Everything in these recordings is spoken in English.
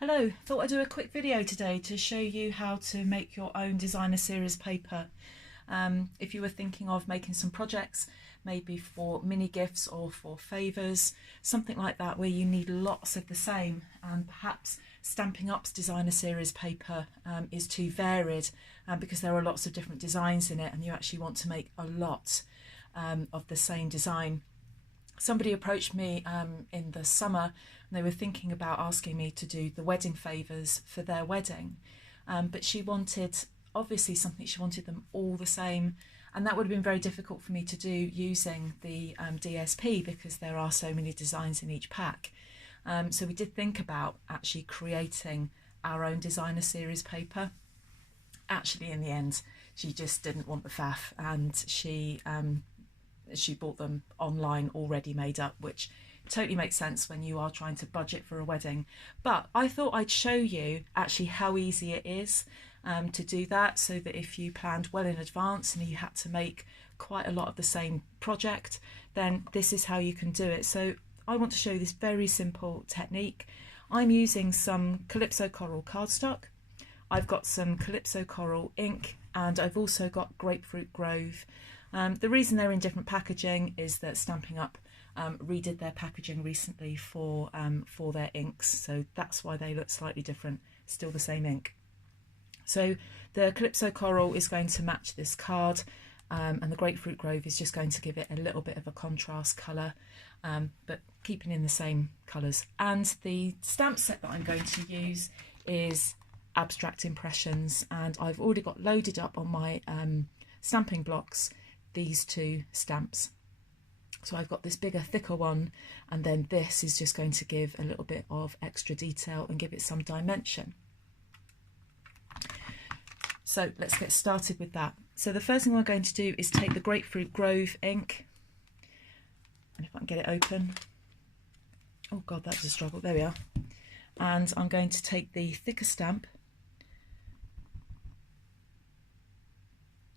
Hello, thought I'd do a quick video today to show you how to make your own designer series paper. If you were thinking of making some projects, maybe for mini gifts or for favours, something like that where you need lots of the same, and perhaps Stampin' Up's designer series paper is too varied because there are lots of different designs in it and you actually want to make a lot of the same design. Somebody approached me in the summer and they were thinking about asking me to do the wedding favours for their wedding, but she wanted, obviously she wanted them all the same, and that would have been very difficult for me to do using the DSP because there are so many designs in each pack. So we did think about actually creating our own designer series paper. Actually, in the end, she just didn't want the faff, and she bought them online already made up, which totally makes sense when you are trying to budget for a wedding. But I thought I'd show you actually how easy it is to do that, so that if you planned well in advance and you had to make quite a lot of the same project, then this is how you can do it. So I want to show you this very simple technique. I'm using some Calypso Coral cardstock. I've got some Calypso Coral ink, and I've also got Grapefruit Grove. The reason they're in different packaging is that Stampin' Up redid their packaging recently for their inks, so that's why they look slightly different, still the same ink. So the Calypso Coral is going to match this card, and the Grapefruit Grove is just going to give it a little bit of a contrast colour, but keeping in the same colours. And the stamp set that I'm going to use is Abstract Impressions, and I've already got loaded up on my stamping blocks these two stamps. So I've got this bigger, thicker one, and then this is just going to give a little bit of extra detail and give it some dimension. So let's get started with that. So the first thing we're going to do is take the Grapefruit Grove ink, and if I can get it open, oh god, that's a struggle, there we are. And I'm going to take the thicker stamp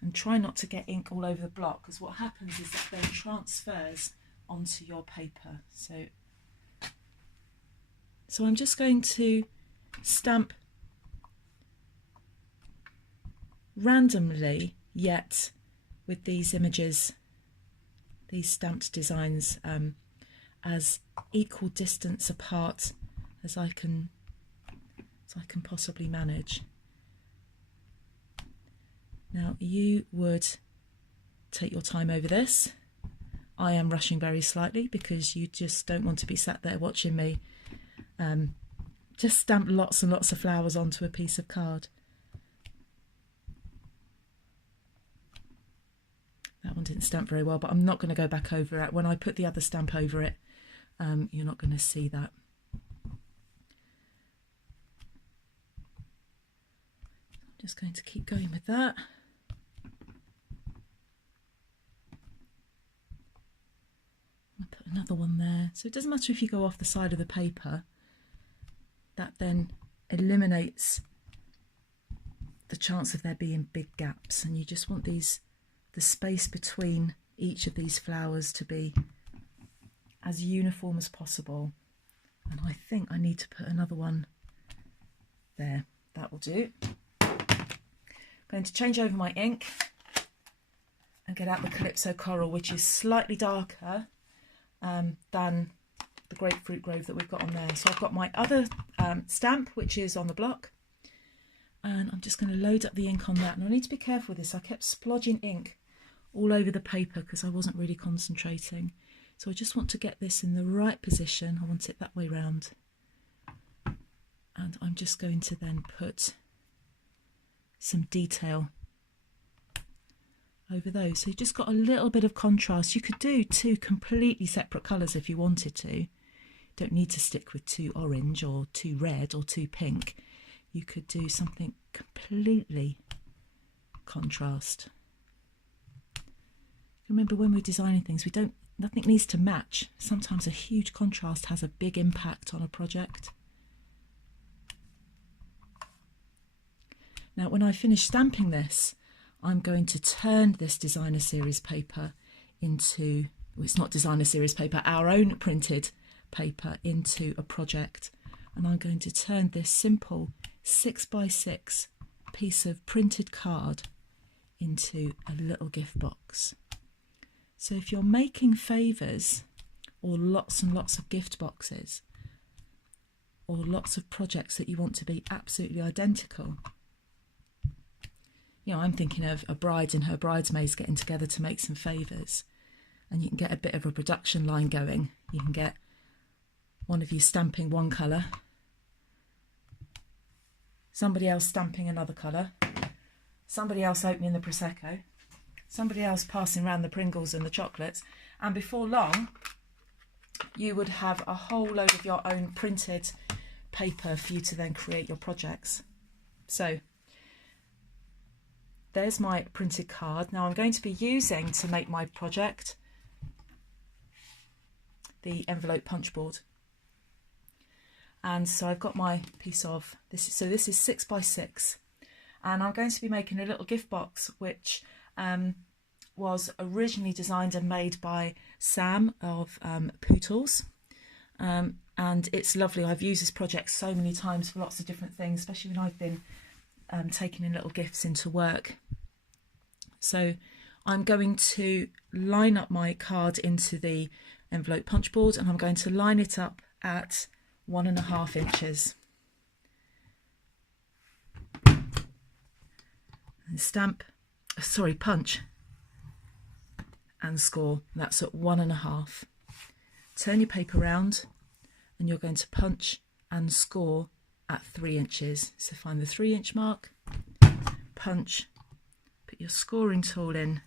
and try not to get ink all over the block, because what happens is that then transfers onto your paper. So I'm just going to stamp randomly, yet with these images, these stamped designs, as equal distance apart as I can possibly manage. Now you would take your time over this. I am rushing very slightly because you just don't want to be sat there watching me just stamp lots and lots of flowers onto a piece of card. That one didn't stamp very well, but I'm not going to go back over it. When I put the other stamp over it, you're not going to see that. I'm just going to keep going with that. I'll put another one there. So it doesn't matter if you go off the side of the paper, that then eliminates the chance of there being big gaps, and you just want the space between each of these flowers to be as uniform as possible. And I think I need to put another one there. That will do. I'm going to change over my ink and get out the Calypso Coral, which is slightly darker than the Grapefruit Grove that we've got on there. So I've got my other stamp, which is on the block, and I'm just going to load up the ink on that. And I need to be careful with this. I kept splodging ink all over the paper because I wasn't really concentrating. So I just want to get this in the right position. I want it that way round. And I'm just going to then put some detail over those. So you've just got a little bit of contrast. You could do two completely separate colours if you wanted to. You don't need to stick with too orange or too red or too pink. You could do something completely contrast. Remember, when we're designing things, nothing needs to match. Sometimes a huge contrast has a big impact on a project. Now, when I finish stamping this, I'm going to turn this designer series paper into, well, it's not designer series paper, our own printed paper, into a project and I'm going to turn this simple 6x6 piece of printed card into a little gift box. So if you're making favours or lots and lots of gift boxes or lots of projects that you want to be absolutely identical, you know, I'm thinking of a bride and her bridesmaids getting together to make some favours, and you can get a bit of a production line going. You can get one of you stamping one colour, somebody else stamping another colour, somebody else opening the Prosecco, somebody else passing around the Pringles and the chocolates, and before long you would have a whole load of your own printed paper for you to then create your projects. So there's my printed card. Now I'm going to be using, to make my project, the envelope punch board. And so I've got my piece of this. So this is 6x6, and I'm going to be making a little gift box, which was originally designed and made by Sam of Pootles. And it's lovely. I've used this project so many times for lots of different things, especially when I've been taking in little gifts into work. So I'm going to line up my card into the envelope punch board, and I'm going to line it up at 1.5 inches. And punch and score. That's at 1.5. Turn your paper round, and you're going to punch and score at 3 inches. So find the 3-inch mark, punch, put your scoring tool in,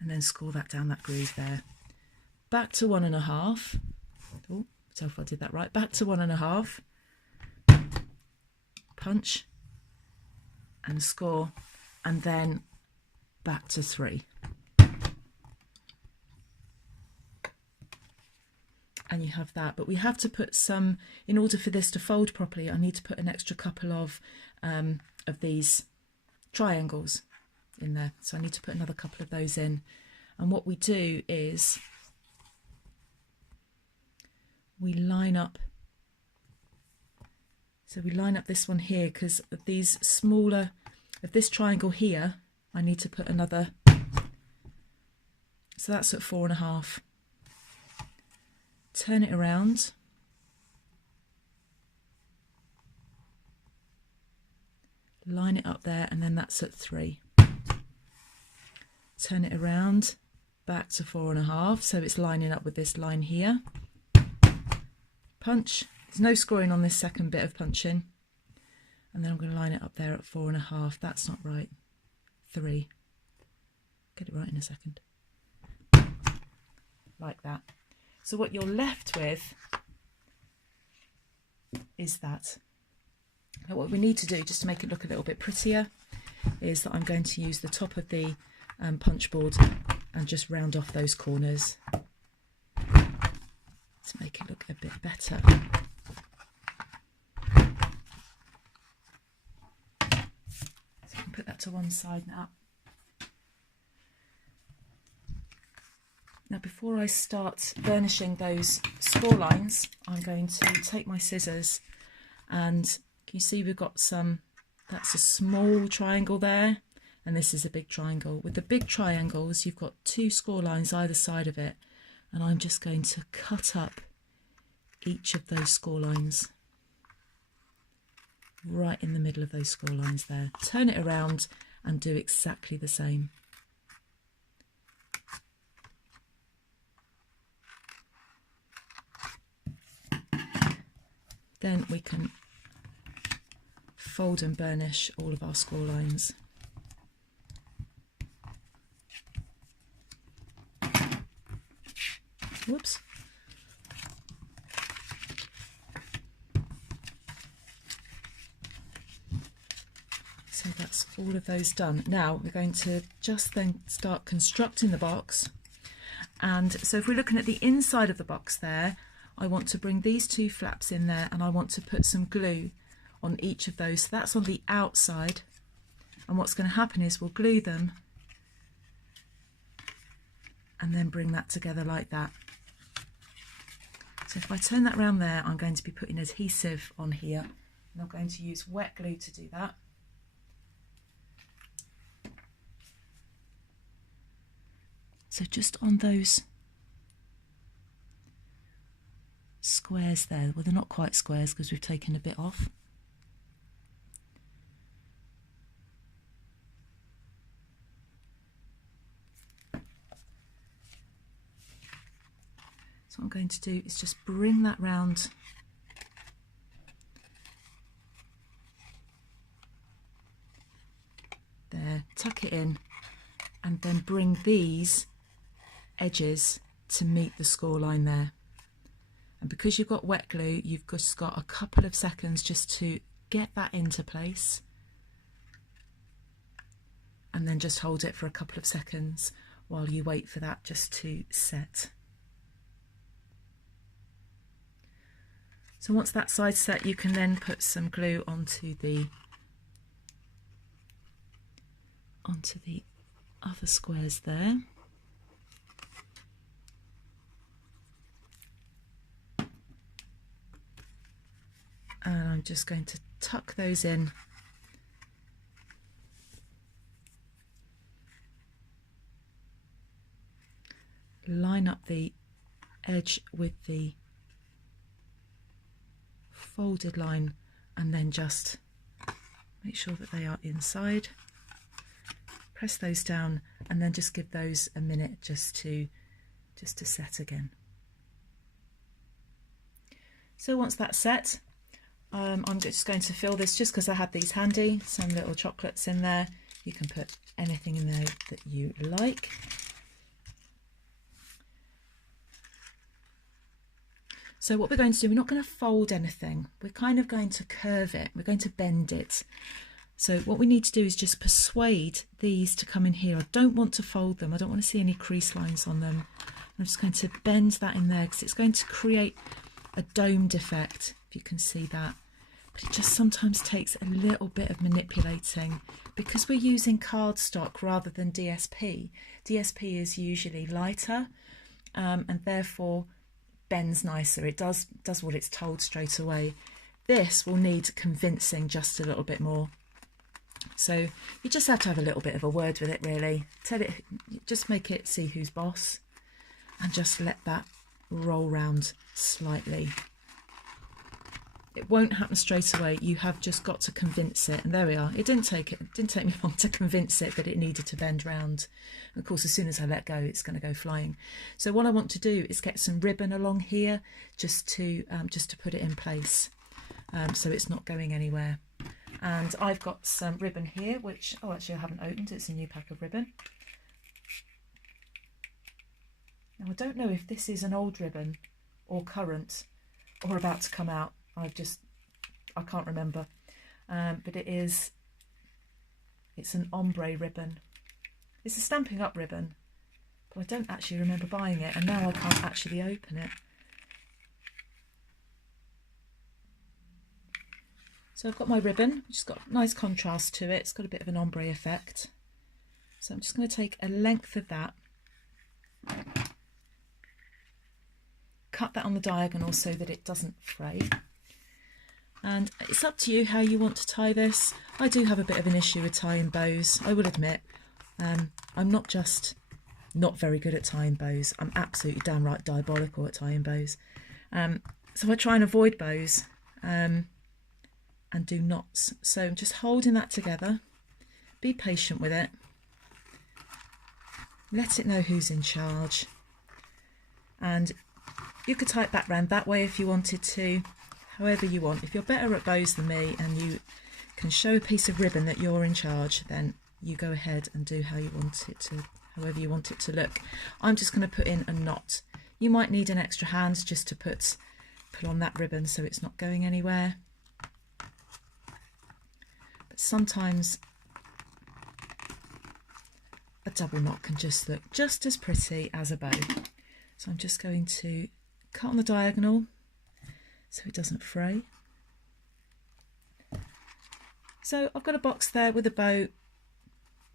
and then score that down that groove there. Back to 1.5. Oh, tell if I did that right. Back to 1.5. Punch and score, and then back to 3. And you have that, but we have to put some, in order for this to fold properly, I need to put an extra couple of these triangles in there. So I need to put another couple of those in. And what we do is we line up, so we line up this one here, because of these smaller, of this triangle here, I need to put another, so that's at 4.5. Turn it around, line it up there, and then that's at 3. Turn it around, back to 4.5, so it's lining up with this line here. Punch, there's no scoring on this second bit of punching, and then I'm going to line it up there at 4.5. That's not right. 3. Get it right in a second. Like that. So what you're left with is that. Now what we need to do, just to make it look a little bit prettier, is that I'm going to use the top of the punch board and just round off those corners to make it look a bit better. So I can put that to one side now. Now before I start burnishing those score lines, I'm going to take my scissors, and can you see we've got some, that's a small triangle there, and this is a big triangle. With the big triangles, you've got 2 score lines either side of it, and I'm just going to cut up each of those score lines right in the middle of those score lines there. Turn it around and do exactly the same. Then we can fold and burnish all of our score lines. Whoops. So that's all of those done. Now we're going to just then start constructing the box. And so if we're looking at the inside of the box there, I want to bring these 2 flaps in there, and I want to put some glue on each of those. So that's on the outside, and what's going to happen is we'll glue them and then bring that together like that. So if I turn that around there, I'm going to be putting adhesive on here, and I'm going to use wet glue to do that. So just on those squares there, well, they're not quite squares because we've taken a bit off. So what I'm going to do is just bring that round there, tuck it in, and then bring these edges to meet the score line there. And because you've got wet glue, you've just got a couple of seconds just to get that into place, and then just hold it for a couple of seconds while you wait for that just to set. So once that side's set, you can then put some glue onto the other squares there. And I'm just going to tuck those in. Line up the edge with the folded line, and then just make sure that they are inside. Press those down, and then just give those a minute just to set again. So once that's set, I'm just going to fill this, just because I had these handy, some little chocolates in there. You can put anything in there that you like. So what we're going to do, we're not going to fold anything. We're kind of going to curve it. We're going to bend it. So what we need to do is just persuade these to come in here. I don't want to fold them. I don't want to see any crease lines on them. I'm just going to bend that in there because it's going to create a domed effect, if you can see that. But it just sometimes takes a little bit of manipulating. Because we're using cardstock rather than DSP, DSP is usually lighter and therefore bends nicer. It does what it's told straight away. This will need convincing just a little bit more. So you just have to have a little bit of a word with it, really. Tell it, just make it see who's boss, and just let that roll round slightly. It won't happen straight away. You have just got to convince it, and there we are. It didn't take me long to convince it that it needed to bend round. And of course, as soon as I let go, it's going to go flying. So what I want to do is get some ribbon along here, just to put it in place, so it's not going anywhere. And I've got some ribbon here, which, oh, actually I haven't opened. It's a new pack of ribbon. Now I don't know if this is an old ribbon or current or about to come out. I can't remember, but it's an ombre ribbon. It's a Stampin' Up ribbon, but I don't actually remember buying it, and now I can't actually open it. So I've got my ribbon, which has got nice contrast to it. It's got a bit of an ombre effect. So I'm just going to take a length of that, cut that on the diagonal so that it doesn't fray. And it's up to you how you want to tie this. I do have a bit of an issue with tying bows, I will admit. I'm not just not very good at tying bows, I'm absolutely downright diabolical at tying bows. So I try and avoid bows and do knots. So I'm just holding that together. Be patient with it. Let it know who's in charge. And you could tie it back round that way if you wanted to. However you want. If you're better at bows than me and you can show a piece of ribbon that you're in charge, then you go ahead and do how you want it to, however you want it to look. I'm just going to put in a knot. You might need an extra hand just to put on that ribbon so it's not going anywhere. But sometimes a double knot can just look just as pretty as a bow. So I'm just going to cut on the diagonal so it doesn't fray. So I've got a box there with a bow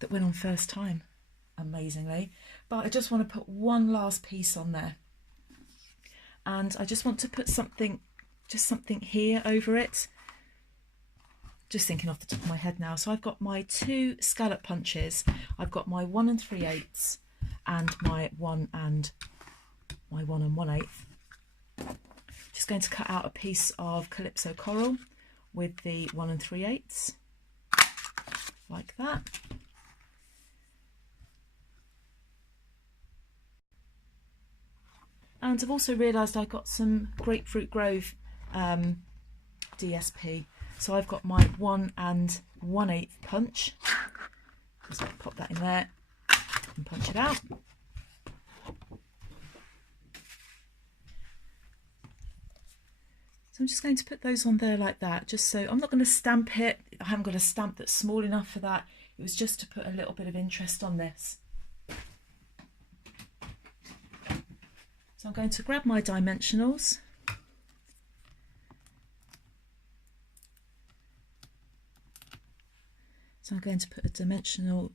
that went on first time, amazingly, but I just want to put one last piece on there. and I just want to put something, just something here over it. Just thinking off the top of my head now. So I've got my 2 scallop punches. I've got my 1 3/8 and my 1 1/8. Just going to cut out a piece of Calypso coral with the 1 3/8, like that. And I've also realised I got some Grapefruit Grove DSP. So I've got my 1 1/8 punch. Just pop that in there and punch it out. So I'm just going to put those on there like that, just so I'm not going to stamp it. I haven't got a stamp that's small enough for that. It was just to put a little bit of interest on this. So I'm going to grab my dimensionals. So I'm going to put a dimensional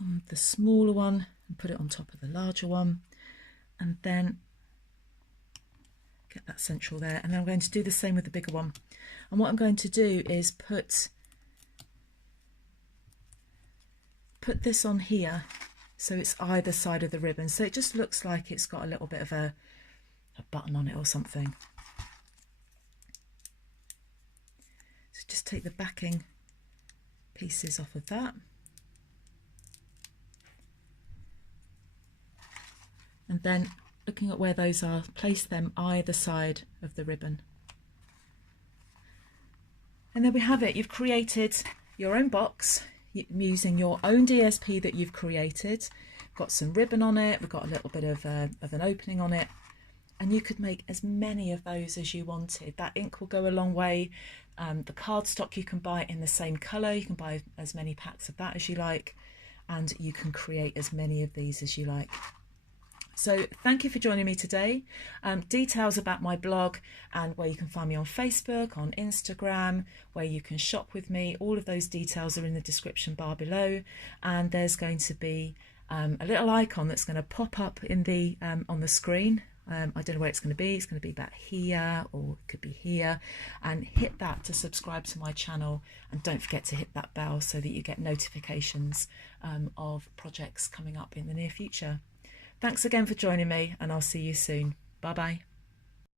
on the smaller one and put it on top of the larger one, and then get that central there. And then I'm going to do the same with the bigger one. And what I'm going to do is put this on here, so it's either side of the ribbon, so it just looks like it's got a little bit of a button on it or something. So just take the backing pieces off of that, and then looking at where those are, place them either side of the ribbon. And there we have it. You've created your own box using your own DSP that you've created. Got some ribbon on it, we've got a little bit of an opening on it, and you could make as many of those as you wanted. That ink will go a long way. The cardstock you can buy in the same colour, you can buy as many packs of that as you like, and you can create as many of these as you like. So thank you for joining me today. Details about my blog and where you can find me on Facebook, on Instagram, where you can shop with me, all of those details are in the description bar below, and there's going to be a little icon that's going to pop up in the on the screen. I don't know where it's going to be. It's going to be about here, or it could be here, and hit that to subscribe to my channel, and don't forget to hit that bell so that you get notifications of projects coming up in the near future. Thanks again for joining me, and I'll see you soon. Bye bye.